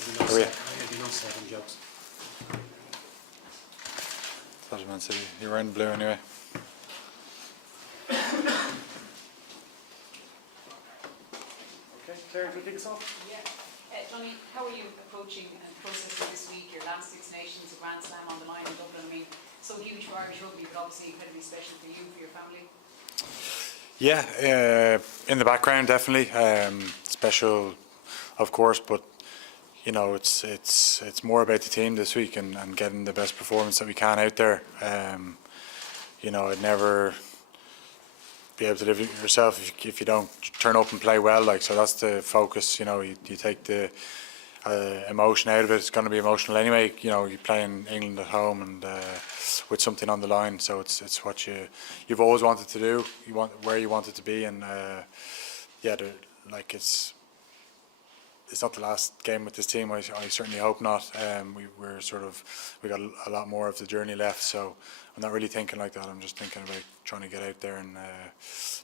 Maybe no 7 jokes. That's Man City. You're wearing blue anyway. Okay, Claire, if we kick us off. Yeah. Johnny, how are you approaching and processing this week, your last Six Nations, a Grand Slam on the line in Dublin? I mean, so huge for Irish rugby, but obviously incredibly special for you, for your family. Yeah, in the background definitely. Special, of course, but you know it's more about the team this week and getting the best performance that we can out there. You know, I'd never be able to live it yourself if you don't turn up and play well. Like, so that's the focus. You know, you take the emotion out of it. It's going to be emotional anyway. You know, you're playing England at home and with something on the line. So it's what you've always wanted to do. You want where you want it to be, and yeah, like it's not the last game with this team. I certainly hope not. We got a lot more of the journey left. So I'm not really thinking like that. I'm just thinking about trying to get out there and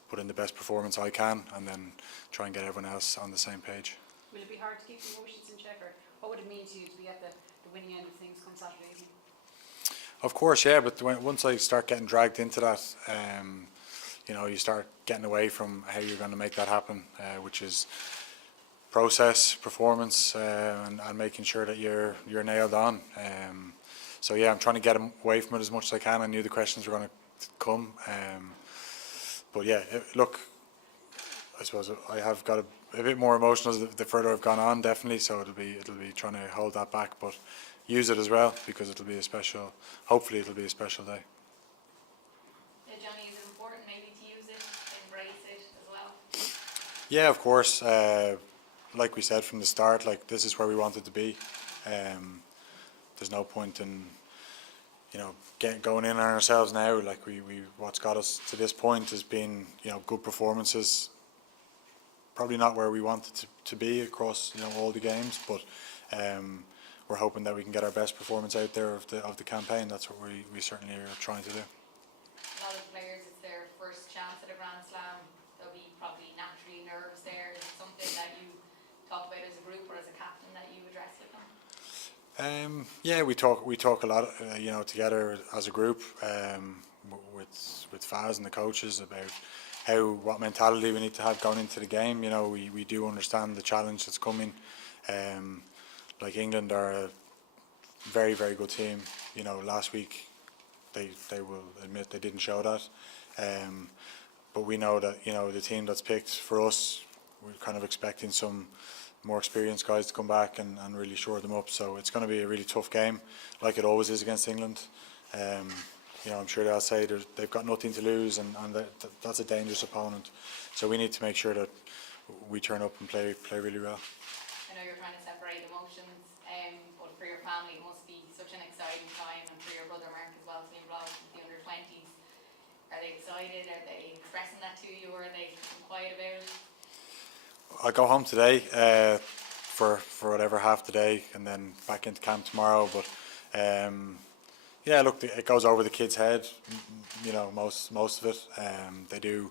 put in the best performance I can, and then try and get everyone else on the same page. Will it be hard to keep emotions in check, or what would it mean to you to be at the winning end of things come Saturday evening? Of course, yeah. But once I start getting dragged into that, you know, you start getting away from how you're going to make that happen, which is process, performance, and making sure that you're nailed on. So yeah, I'm trying to get away from it as much as I can. I knew the questions were going to come, but yeah, look, I suppose I have got a bit more emotional as the further I've gone on, definitely. So it'll be trying to hold that back, but use it as well, because it'll be a special. Hopefully, it'll be a special day. Yeah, Johnny, is it important maybe to use it, embrace it as well? Yeah, of course. Like we said from the start, like this is where we wanted to be. There's no point in, you know, going in on ourselves now. Like what's got us to this point has been, you know, good performances. Probably not where we wanted to be across, you know, all the games, but we're hoping that we can get our best performance out there of the campaign. That's what we certainly are trying to do. A lot of players, it's their first chance at a Grand Slam. There'll be probably naturally nerves there. Is it something that you talk about as a group or as a captain that you address with them? Yeah, we talk a lot, you know, together as a group, with Faz and the coaches about what mentality we need to have going into the game. You know, we do understand the challenge that's coming. Like England are a very, very good team. You know, last week they will admit they didn't show that, but we know that, you know, the team that's picked for us, we're kind of expecting some more experienced guys to come back and really shore them up. So it's going to be a really tough game, like it always is against England. You know, I'm sure they'll say they've got nothing to lose, and that's a dangerous opponent. So we need to make sure that we turn up and play really well. I know you're trying to separate emotions, but for your family it must be such an exciting time, and for your brother Mark as well to be involved with the under-20s. Are they excited? Are they expressing that to you, or are they quiet about it? I go home today for whatever, half the day, and then back into camp tomorrow. But yeah, look, it goes over the kids' head. You know, most of it. They do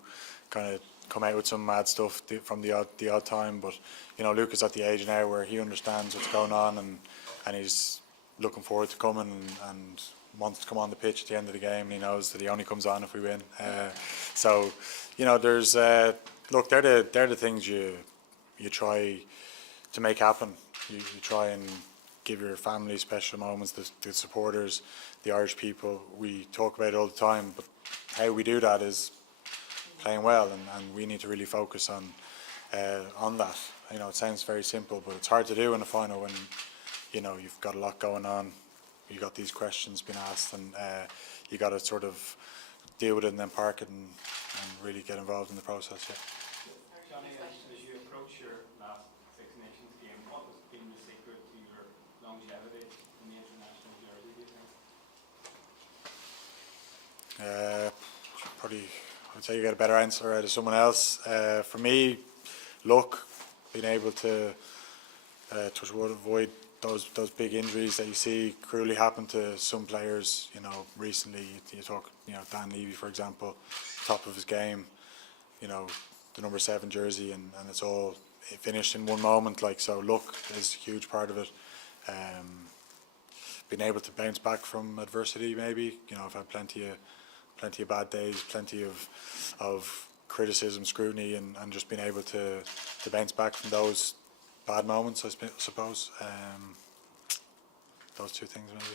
kind of come out with some mad stuff from the odd time. But you know, Luke is at the age now where he understands what's going on, and he's looking forward to coming and wants to come on the pitch at the end of the game. And he knows that he only comes on if we win. So you know, there's look, they're the things you try to make happen. You try and give your family special moments, the supporters, the Irish people. We talk about it all the time, but how we do that is playing well, and we need to really focus on that. You know, it sounds very simple, but it's hard to do in a final when, you know, you've got a lot going on. You got these questions being asked, and you got to sort of deal with it and then park it and really get involved in the process. Yeah. Johnny, as you approach your last Six Nations game, what has been the secret to your longevity in the international jersey, do you think? Probably, I would say you get a better answer out of someone else. For me, luck, being able to touch wood, avoid those big injuries that you see cruelly happen to some players. You know, recently you talk, you know, Dan Levy, for example, top of his game. You know, the number 7 jersey, and it's all finished in one moment. Like, so luck is a huge part of it. Being able to bounce back from adversity, maybe. You know, I've had plenty of bad days, plenty of criticism, scrutiny, and just being able to bounce back from those bad moments, I suppose. Those two things, maybe.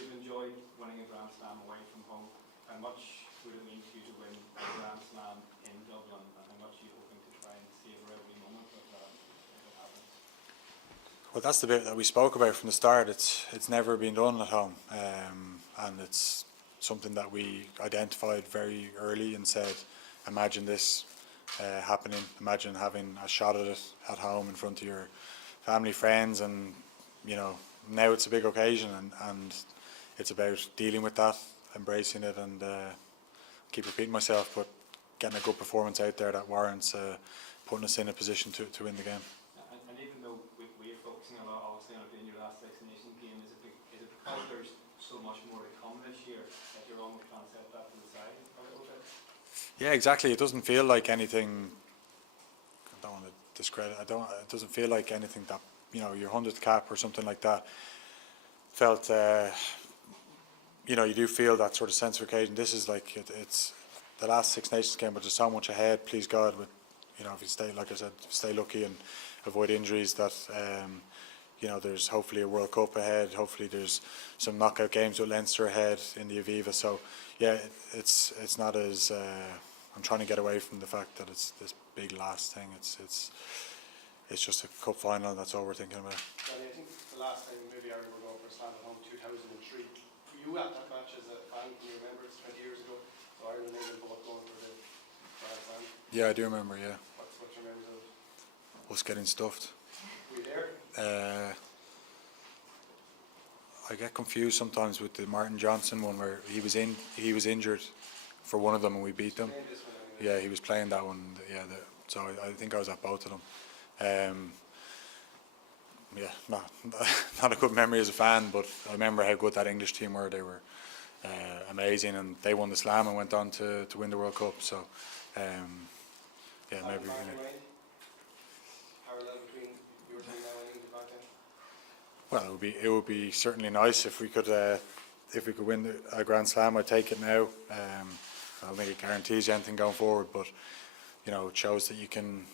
You've enjoyed winning a Grand Slam away from home. How much would it mean to you to win a Grand Slam in Dublin, and how much are you hoping to try and savour every moment of that if it happens? Well, that's the bit that we spoke about from the start. It's never been done at home, and it's something that we identified very early and said, imagine this happening. Imagine having a shot at it at home in front of your family, friends, and you know, now it's a big occasion, and it's about dealing with that, embracing it, and keep repeating myself, but getting a good performance out there that warrants putting us in a position to win the game. And even though we're focusing a lot, obviously, on it being your last Six Nations game, is it because there's so much more to come this year that you're almost trying to set that to the side a little bit? Yeah, exactly. It doesn't feel like anything. I don't want to discredit. It doesn't feel like anything that, you know, your 100th cap or something like that felt. You know, you do feel that sort of sense of occasion. This is like it's the last Six Nations game, but there's so much ahead. Please God, with, you know, if you stay, like I said, stay lucky and avoid injuries, that you know, there's hopefully a World Cup ahead. Hopefully there's some knockout games with Leinster ahead in the Aviva. So yeah, it's not as I'm trying to get away from the fact that it's this big last thing. It's just a cup final. That's all we're thinking about. Johnny, I think the last time maybe Ireland were going for a slam at home, 2003. Were you at that match as a fan? Can you remember? It's 20 years ago. So Ireland and England both going for the Grand Slam. Yeah, I do remember. Yeah, What's your memories of it? us getting stuffed. Were you there? I get confused sometimes with the Martin Johnson one where he was injured for one of them and we beat them. Playing this one anyway. Yeah, he was playing that one. Yeah, so I think I was at both of them. Yeah, not a good memory as a fan, but I remember how good that English team were. They were amazing, and they won the Slam and went on to win the World Cup. So, yeah, maybe. Parallel between your team now and England back then? Well, it would be certainly nice if we could win a Grand Slam. I'd take it now. I don't think it guarantees you anything going forward, but you know, it shows that you can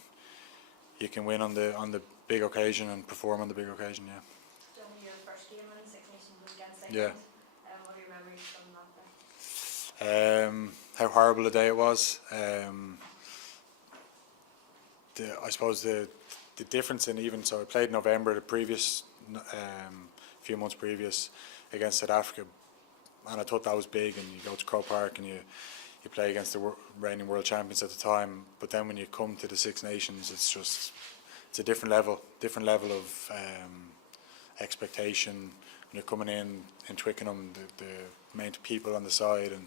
win on the big occasion and perform on the big occasion. Yeah. Done your first game in Six Nations was against Yeah. England. What are your memories from that day? How horrible a day it was. I suppose the difference in, even so, I played in November the previous few months previous against South Africa, and I thought that was big. And you go to Croke Park and you play against the reigning world champions at the time. But then when you come to the Six Nations, it's a different level of expectation. When you're coming in Twickenham, the amount of people on the side and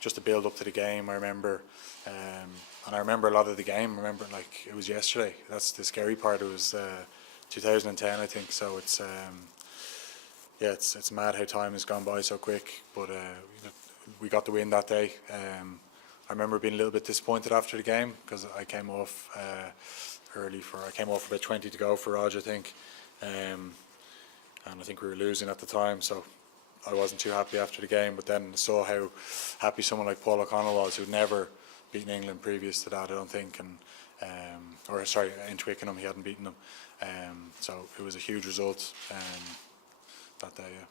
just the build up to the game. I remember, and I remember a lot of the game. I remember it like it was yesterday. That's the scary part. It was 2010, I think. So it's yeah, it's mad how time has gone by so quick. But we got the win that day. I remember being a little bit disappointed after the game because I came off early I came off about 20 to go for Raj, I think, and I think we were losing at the time, so I wasn't too happy after the game. But then saw how happy someone like Paul O'Connell was, who'd never beaten England previous to that, I don't think, and or sorry, in Twickenham he hadn't beaten them, so it was a huge result that day. Yeah.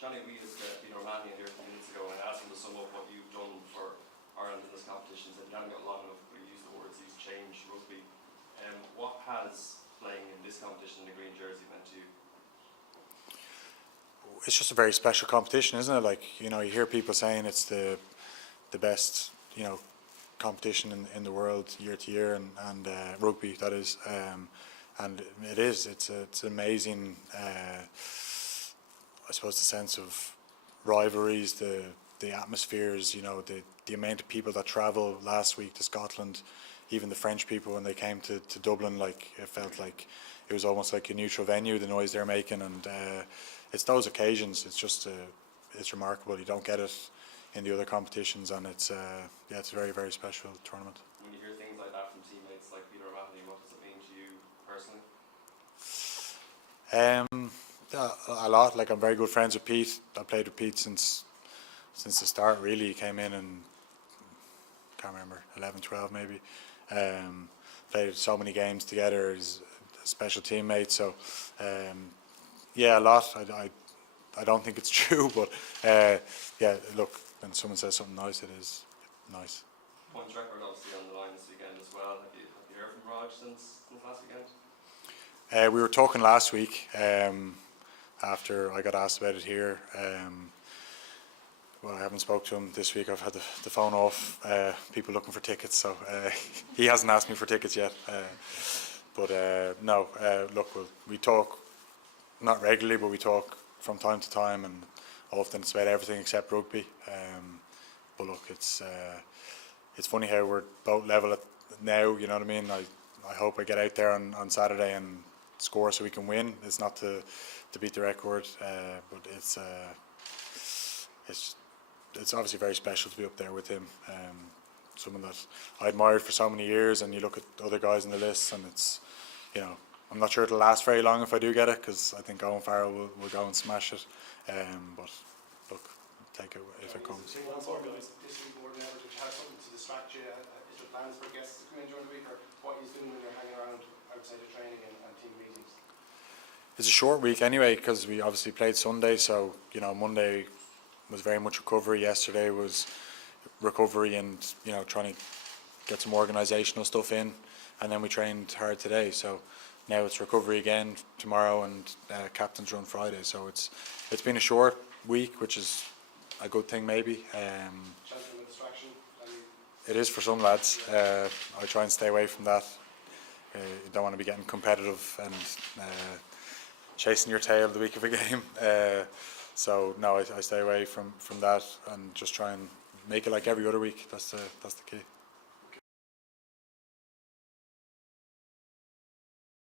Johnny, we just Peter O'Mahony here a few minutes ago, and I asked him to sum up what you've done for Ireland in this competition. Said you haven't got long enough, but he used the words, he's changed rugby. What has playing in this competition in the green jersey meant to you? It's just a very special competition, isn't it? Like, you know, you hear people saying it's the best, you know, competition in the world year to year, and rugby, that is, and it is. It's amazing. I suppose the sense of rivalries, the atmospheres, you know, the amount of people that travel last week to Scotland, even the French people when they came to Dublin, like it felt like it was almost like a neutral venue, the noise they're making, and it's those occasions. It's just it's remarkable. You don't get it in the other competitions, and it's yeah, it's a very, very special tournament. When you hear things like that from teammates like Peter O'Mahony, what does it mean to you personally? A lot. Like, I'm very good friends with Pete. I played with Pete since the start. Really, he came in and can't remember 11, 12 maybe. Played so many games together. He's a special teammate. So yeah, a lot. I don't think it's true, but yeah. Look, when someone says something nice, it is nice. Points record obviously on the line this weekend as well. Have you heard from Raj since last weekend? We were talking last week after I got asked about it here. Well, I haven't spoke to him this week. I've had the phone off. People looking for tickets, so he hasn't asked me for tickets yet. But no, look, we talk not regularly, but we talk from time to time, and often it's about everything except rugby. But look, it's funny how we're both level at now. You know what I mean? I hope I get out there on Saturday and score so we can win. It's not to beat the record, but it's obviously very special to be up there with him. Someone that I admired for so many years, and you look at other guys in the list, and it's, you know, I'm not sure it'll last very long if I do get it, because I think Owen Farrell will go and smash it. But look, take it if it comes. This week more than ever, to have something to distract you. Is there plans for guests to come in during the week, or what are you doing when you're hanging around outside of training and team meetings? It's a short week anyway, because we obviously played Sunday, so you know, Monday was very much recovery. Yesterday was recovery and, you know, trying to get some organisational stuff in, and then we trained hard today. So now it's recovery again tomorrow, and captain's run Friday. So it's been a short week, which is a good thing maybe. Chance of a distraction? It is for some lads. I try and stay away from that. You don't want to be getting competitive and chasing your tail the week of a game. So no, I stay away from that and just try and make it like every other week. That's the key.